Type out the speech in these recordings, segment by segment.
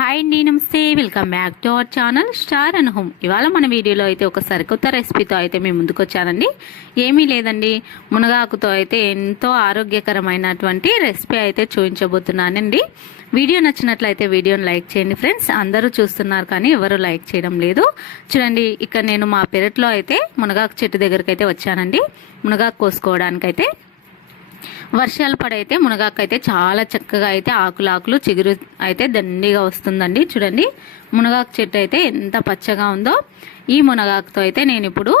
Hi అండి, నమస్తే. Welcome back to our channel star and home. ఇవాళ మన వీడియోలో అయితే ఒక సరికొత్త రెసిపీతో అయితే మేము ముందుకు వచ్చానండి. ఏమీ లేదండి, మునగాకుతో అయితే ఎంతో ఆరోగ్యకరమైనటువంటి రెసిపీ అయితే చూపించబోతున్నానండి. వీడియో నచ్చినట్లయితే వీడియోని లైక్ చేయండి ఫ్రెండ్స్. అందరూ చూస్తున్నారు కానీ ఎవరు లైక్ చేయడం లేదు. చూడండి, ఇక్కడ నేను మా పెరట్లో అయితే మునగాకు చెట్టు దగ్గరికి అయితే వచ్చానండి. మునగాకు కోసుకోవడానికైతే వర్షాలు పడైతే మునగాకు అయితే చాలా చక్కగా అయితే ఆకులు చిగురు అయితే దండిగా వస్తుందండి. చూడండి, మునగాకు చెట్టు అయితే ఎంత పచ్చగా ఉందో. ఈ మునగాకుతో అయితే నేను ఇప్పుడు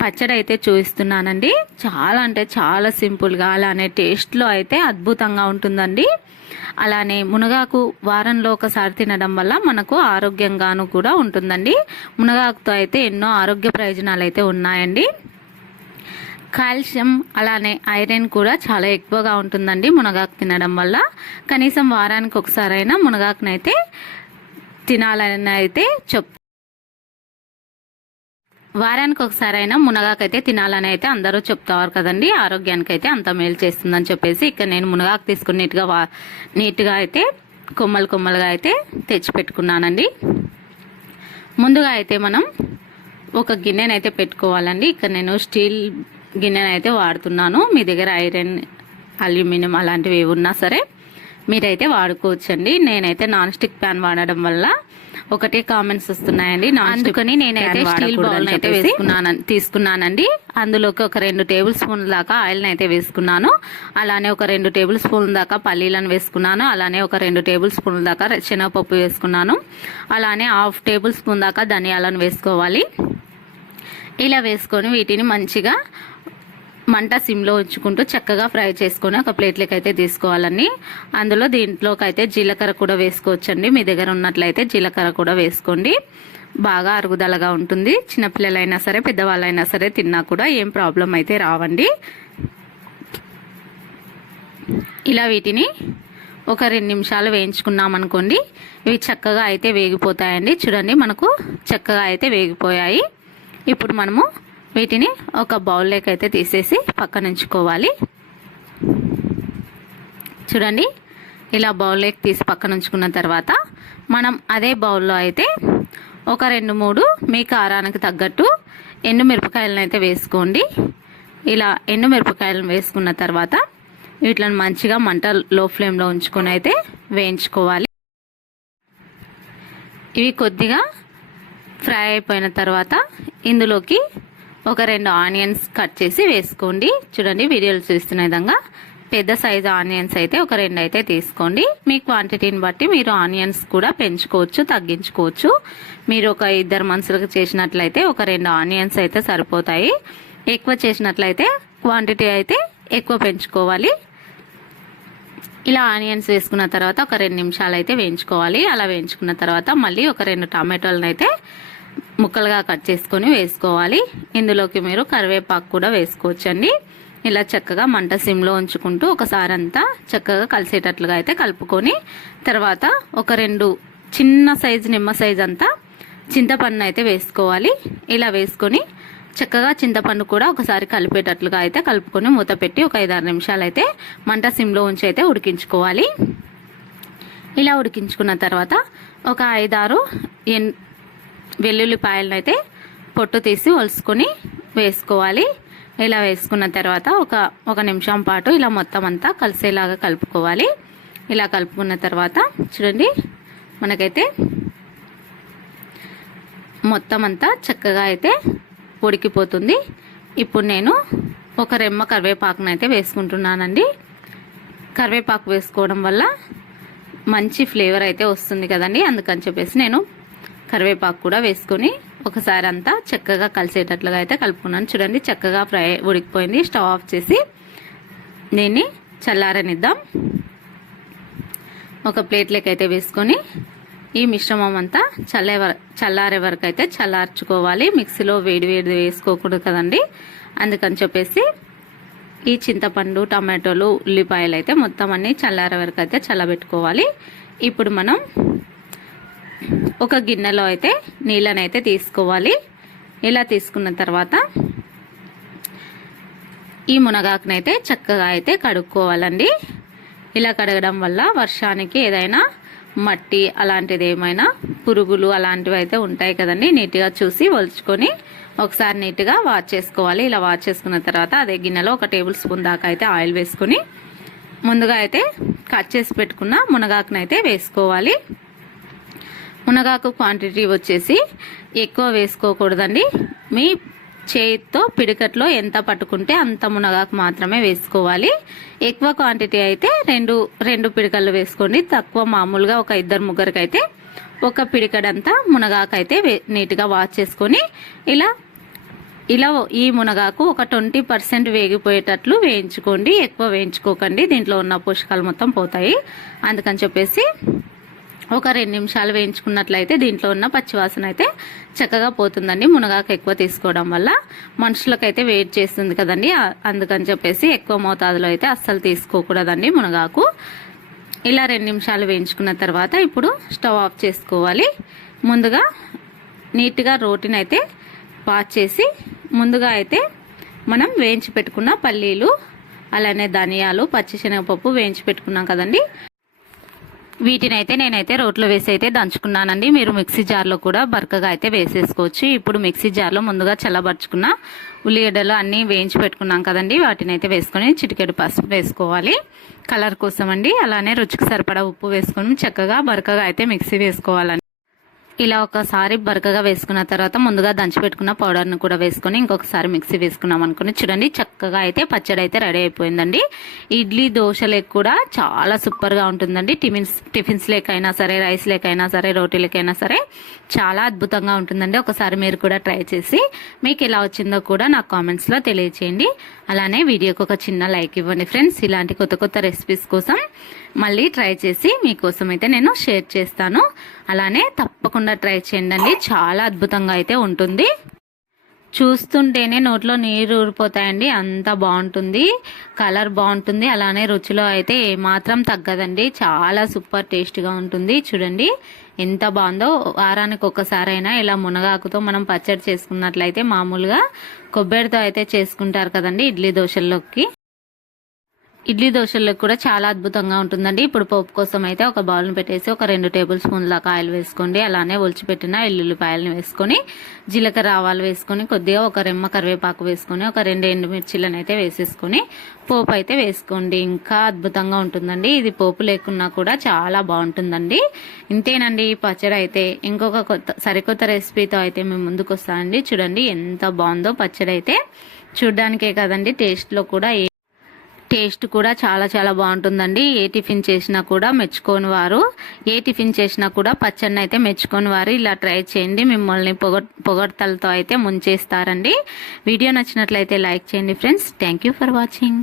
పచ్చడి అయితే చూపిస్తున్నానండి. చాలా అంటే చాలా సింపుల్గా, అలానే టేస్ట్లో అయితే అద్భుతంగా ఉంటుందండి. అలానే మునగాకు వారంలో ఒకసారి తినడం వల్ల మనకు ఆరోగ్యంగాను కూడా ఉంటుందండి. మునగాకుతో అయితే ఎన్నో ఆరోగ్య ప్రయోజనాలు అయితే ఉన్నాయండి. కాల్షియం అలానే ఐరన్ కూడా చాలా ఎక్కువగా ఉంటుందండి మునగాకు తినడం వల్ల. కనీసం వారానికి ఒకసారైనా మునగాకునైతే తినాలని అయితే వారానికి ఒకసారైనా మునగాకైతే తినాలని అయితే అందరూ చెప్తారు కదండి. ఆరోగ్యానికి అయితే అంత మేలు చేస్తుందని చెప్పేసి ఇక్కడ నేను మునగాకు తీసుకుని నీట్గా అయితే కొమ్మలుగా అయితే తెచ్చి పెట్టుకున్నానండి. ముందుగా అయితే మనం ఒక గిన్నెనైతే పెట్టుకోవాలండి. ఇక్కడ నేను స్టీల్ గిన్నెనైతే వాడుతున్నాను. మీ దగ్గర ఐరన్, అల్యూమినియం అలాంటివి ఏవి ఉన్నా సరే మీరైతే వాడుకోవచ్చండి. నేనైతే నాన్ స్టిక్ ప్యాన్ వాడడం వల్ల ఒకటే కామెంట్స్ వస్తున్నాయండి, అందుకని నేనైతే స్టీల్ బౌల్ అయితే తీసుకున్నానండి. అందులోకి ఒక 2 టేబుల్ స్పూన్ల దాకా ఆయిల్ని అయితే వేసుకున్నాను. అలానే ఒక 2 టేబుల్ స్పూన్ల దాకా పల్లీలను వేసుకున్నాను. అలానే ఒక 2 టేబుల్ స్పూన్ల దాకా శనగపప్పు వేసుకున్నాను. అలానే 1/2 టేబుల్ స్పూన్ దాకా ధనియాలను వేసుకోవాలి. ఇలా వేసుకొని వీటిని మంచిగా మంట సిమ్లో ఉంచుకుంటూ చక్కగా ఫ్రై చేసుకొని ఒక ప్లేట్లోకి అయితే తీసుకోవాలండి. దీంట్లోకి అయితే జీలకర్ర కూడా వేసుకోవచ్చండి. మీ దగ్గర ఉన్నట్లయితే జీలకర్ర కూడా వేసుకోండి. బాగా అరుగుదలగా ఉంటుంది. చిన్నపిల్లలైనా సరే పెద్దవాళ్ళైనా సరే తిన్నా కూడా ఏం ప్రాబ్లం అయితే రావండి. ఇలా వీటిని ఒక 2 నిమిషాలు వేయించుకున్నాం అనుకోండి, ఇవి చక్కగా అయితే వేగిపోతాయండి. చూడండి, మనకు చక్కగా అయితే వేగిపోయాయి. ఇప్పుడు మనము వీటిని ఒక బౌల్లోకి అయితే తీసేసి పక్కన ఉంచుకోవాలి. చూడండి, ఇలా బౌల్లోకి తీసి పక్కన ఉంచుకున్న తర్వాత మనం అదే బౌల్లో అయితే ఒక 2-3 మీ కారానికి తగ్గట్టు ఎండుమిరపకాయలను అయితే వేసుకోండి. ఇలా ఎండుమిరపకాయలను వేసుకున్న తర్వాత వీటిని మంచిగా మంట లో ఫ్లేమ్లో ఉంచుకొని అయితే వేయించుకోవాలి. ఇవి కొద్దిగా ఫ్రై అయిపోయిన తర్వాత ఇందులోకి ఒక 2 ఆనియన్స్ కట్ చేసి వేసుకోండి. చూడండి, వీడియోలు చూస్తున్న విధంగా పెద్ద సైజు ఆనియన్స్ అయితే ఒక 2 అయితే తీసుకోండి. మీ క్వాంటిటీని బట్టి మీరు ఆనియన్స్ కూడా పెంచుకోవచ్చు, తగ్గించుకోవచ్చు. మీరు ఒక 2 మనుషులకు చేసినట్లయితే ఒక 2 ఆనియన్స్ అయితే సరిపోతాయి. ఎక్కువ చేసినట్లయితే క్వాంటిటీ అయితే ఎక్కువ పెంచుకోవాలి. ఇలా ఆనియన్స్ వేసుకున్న తర్వాత ఒక 2 నిమిషాలు అయితే వేయించుకోవాలి. అలా వేయించుకున్న తర్వాత మళ్ళీ ఒక 2 టమాటోలను అయితే ముక్కలుగా కట్ చేసుకొని వేసుకోవాలి. ఇందులోకి మీరు కరివేపాకు కూడా వేసుకోవచ్చండి. ఇలా చక్కగా మంట సిమ్లో ఉంచుకుంటూ ఒకసారి అంతా చక్కగా కలిసేటట్లుగా అయితే కలుపుకొని తర్వాత ఒక 2 చిన్న సైజు నిమ్మ సైజు అంతా చింతపండు అయితే వేసుకోవాలి. ఇలా వేసుకొని చక్కగా చింతపండు కూడా ఒకసారి కలిపేటట్లుగా అయితే కలుపుకొని మూత పెట్టి ఒక 5-6 నిమిషాలు అయితే మంట సిమ్లో ఉంచి అయితే ఉడికించుకోవాలి. ఇలా ఉడికించుకున్న తర్వాత ఒక 5-6 వెల్లుల్లిపాయలను అయితే పొట్టు తీసి ఒలుసుకొని వేసుకోవాలి. ఇలా వేసుకున్న తర్వాత ఒక నిమిషం పాటు ఇలా మొత్తం అంతా కలిసేలాగా కలుపుకోవాలి. ఇలా కలుపుకున్న తర్వాత చూడండి, మనకైతే మొత్తం అంతా చక్కగా అయితే ఉడికిపోతుంది. ఇప్పుడు నేను ఒక రెమ్మ కరివేపాకును అయితే వేసుకుంటున్నానండి. కరివేపాకు వేసుకోవడం వల్ల మంచి ఫ్లేవర్ అయితే వస్తుంది కదండి. అందుకని చెప్పేసి నేను కరివేపాకు కూడా వేసుకొని ఒకసారి అంతా చక్కగా కలిసేటట్లుగా అయితే కలుపుకున్నాను. చూడండి, చక్కగా ఉడికిపోయింది. స్టవ్ ఆఫ్ చేసి దీన్ని చల్లారనిద్దాం. ఒక ప్లేట్లోకి అయితే వేసుకొని ఈ మిశ్రమం అంతా చల్లారే వరకు అయితే చల్లార్చుకోవాలి. మిక్సీలో వేడి వేసుకోకూడదు కదండి. అందుకని చెప్పేసి ఈ చింతపండు, టమాటోలు, ఉల్లిపాయలు అయితే మొత్తం అన్ని చల్లారే వరకు అయితే చల్లబెట్టుకోవాలి. ఇప్పుడు మనం ఒక గిన్నెలో అయితే నీళ్ళని అయితే తీసుకోవాలి. ఇలా తీసుకున్న తర్వాత ఈ మునగాకునైతే చక్కగా అయితే కడుక్కోవాలండి. ఇలా కడగడం వల్ల వర్షానికి ఏదైనా మట్టి అలాంటిది ఏమైనా పురుగులు అలాంటివి అయితే ఉంటాయి కదండి. నీట్గా చూసి ఒలుచుకొని ఒకసారి నీట్గా వాష్ చేసుకోవాలి. ఇలా వాష్ చేసుకున్న తర్వాత అదే గిన్నెలో 1 టేబుల్ స్పూన్ దాకా అయితే ఆయిల్ వేసుకొని ముందుగా అయితే కట్ చేసి పెట్టుకున్న మునగాకునైతే వేసుకోవాలి. మునగాకు క్వాంటిటీ వచ్చేసి ఎక్కువ వేసుకోకూడదండి. మీ చేతితో పిడికట్లో ఎంత పట్టుకుంటే అంత మునగాకు మాత్రమే వేసుకోవాలి. ఎక్కువ క్వాంటిటీ అయితే రెండు పిడికలు వేసుకోండి. తక్కువ మామూలుగా ఒక 2-3 అయితే 1 పిడికడంతా మునగాకు అయితే నీట్గా వాష్ చేసుకొని ఇలా ఈ మునగాకు ఒక 20% వేగిపోయేటట్లు వేయించుకోండి. ఎక్కువ వేయించుకోకండి, దీంట్లో ఉన్న పోషకాలు మొత్తం పోతాయి. అందుకని చెప్పేసి ఒక 2 నిమిషాలు వేయించుకున్నట్లయితే దీంట్లో ఉన్న పచ్చివాసన అయితే చక్కగా పోతుందండి. మునగాకు ఎక్కువ తీసుకోవడం వల్ల మనుషులకైతే వెయిట్ చేస్తుంది కదండి. అందుకని చెప్పేసి ఎక్కువ మోతాదులో అయితే అస్సలు తీసుకోకూడదండి మునగాకు. ఇలా 2 నిమిషాలు వేయించుకున్న తర్వాత ఇప్పుడు స్టవ్ ఆఫ్ చేసుకోవాలి. ముందుగా నీట్గా రోటిని అయితే వాష్ చేసి ముందుగా అయితే మనం వేయించి పెట్టుకున్న పల్లీలు అలానే ధనియాలు పచ్చిశనగపప్పు వేయించి పెట్టుకున్నాం కదండి. వీటిని అయితే నేనైతే రోట్లో వేసి అయితే దంచుకున్నానండి. మీరు మిక్సీ జార్లో కూడా బరకగా అయితే వేసేసుకోవచ్చు. ఇప్పుడు మిక్సీ జార్లో ముందుగా చల్లబరుచుకున్న ఉల్లిగడ్డలు అన్నీ వేయించి పెట్టుకున్నాం కదండి. వాటిని అయితే వేసుకొని చిటికెడు పసుపు వేసుకోవాలి కలర్ కోసం అండి. అలానే రుచికి సరిపడా ఉప్పు వేసుకొని చక్కగా బరకగా అయితే మిక్సీ వేసుకోవాలండి. ఇలా ఒకసారి బరకగా వేసుకున్న తర్వాత ముందుగా దంచి పెట్టుకున్న పౌడర్ని కూడా వేసుకొని ఇంకొకసారి మిక్సీ వేసుకున్నాం అనుకుని చూడండి చక్కగా అయితే పచ్చడి అయితే రెడీ అయిపోయిందండి. ఇడ్లీ దోశలకు కూడా చాలా సూపర్గా ఉంటుందండి. టిఫిన్స్ లేకైనా సరే, రైస్ లేకైనా సరే, రోటీలకైనా సరే చాలా అద్భుతంగా ఉంటుందండి. ఒకసారి మీరు కూడా ట్రై చేసి మీకు ఎలా వచ్చిందో కూడా నాకు కామెంట్స్లో తెలియచేయండి. అలానే వీడియోకి ఒక చిన్న లైక్ ఇవ్వండి ఫ్రెండ్స్. ఇలాంటి కొత్త రెసిపీస్ కోసం మళ్ళీ ట్రై చేసి మీకోసం అయితే నేను షేర్ చేస్తాను. అలానే తప్పకుండా ట్రై చేయండి, చాలా అద్భుతంగా అయితే ఉంటుంది. చూస్తుంటేనే నోట్లో నీరు ఊరిపోతాయండి, అంత బాగుంటుంది. కలర్ బాగుంటుంది, అలానే రుచిలో అయితే ఏమాత్రం తగ్గదండి. చాలా సూపర్ టేస్ట్గా ఉంటుంది. చూడండి ఎంత బాగుందో. వారానికి ఒక్కసారైనా ఇలా మునగాకుతో మనం పచ్చడి చేసుకున్నట్లయితే, మామూలుగా కొబ్బరితో అయితే చేసుకుంటారు కదండి ఇడ్లీ దోశలకు కూడా చాలా అద్భుతంగా ఉంటుందండి. ఇప్పుడు పోపు కోసం అయితే ఒక బౌల్ని పెట్టేసి ఒక 2 టేబుల్ స్పూన్ దాకా ఆయిల్ వేసుకోండి. అలానే ఒలిచిపెట్టిన ఎల్లుల్లిపాయలను వేసుకొని జీలకర్ర ఆవాలు వేసుకొని కొద్దిగా ఒక రెమ్మ కరివేపాకు వేసుకొని ఒక 2 ఎండుమిర్చిలను అయితే వేసేసుకొని పోపు అయితే వేసుకోండి. ఇంకా అద్భుతంగా ఉంటుందండి. ఇది పోపు లేకున్నా కూడా చాలా బాగుంటుందండి. ఇంతేనండి ఈ పచ్చడి అయితే. ఇంకొక సరికొత్త రెసిపీతో అయితే మేము ముందుకు వస్తామండి. చూడండి ఎంత బాగుందో పచ్చడి అయితే. చూడ్డానికే కదండి, టేస్ట్ కూడా చాలా చాలా బాగుంటుందండి. ఏ టిఫిన్ చేసినా కూడా మెచ్చుకోని వారు, ఏ టిఫిన్ చేసినా కూడా పచ్చడిని అయితే మెచ్చుకోని వారు ఇలా ట్రై చేయండి. మిమ్మల్ని పొగడ్తలతో అయితే ముంచేస్తారండి. వీడియో నచ్చినట్లయితే లైక్ చేయండి friends. Thank you for watching.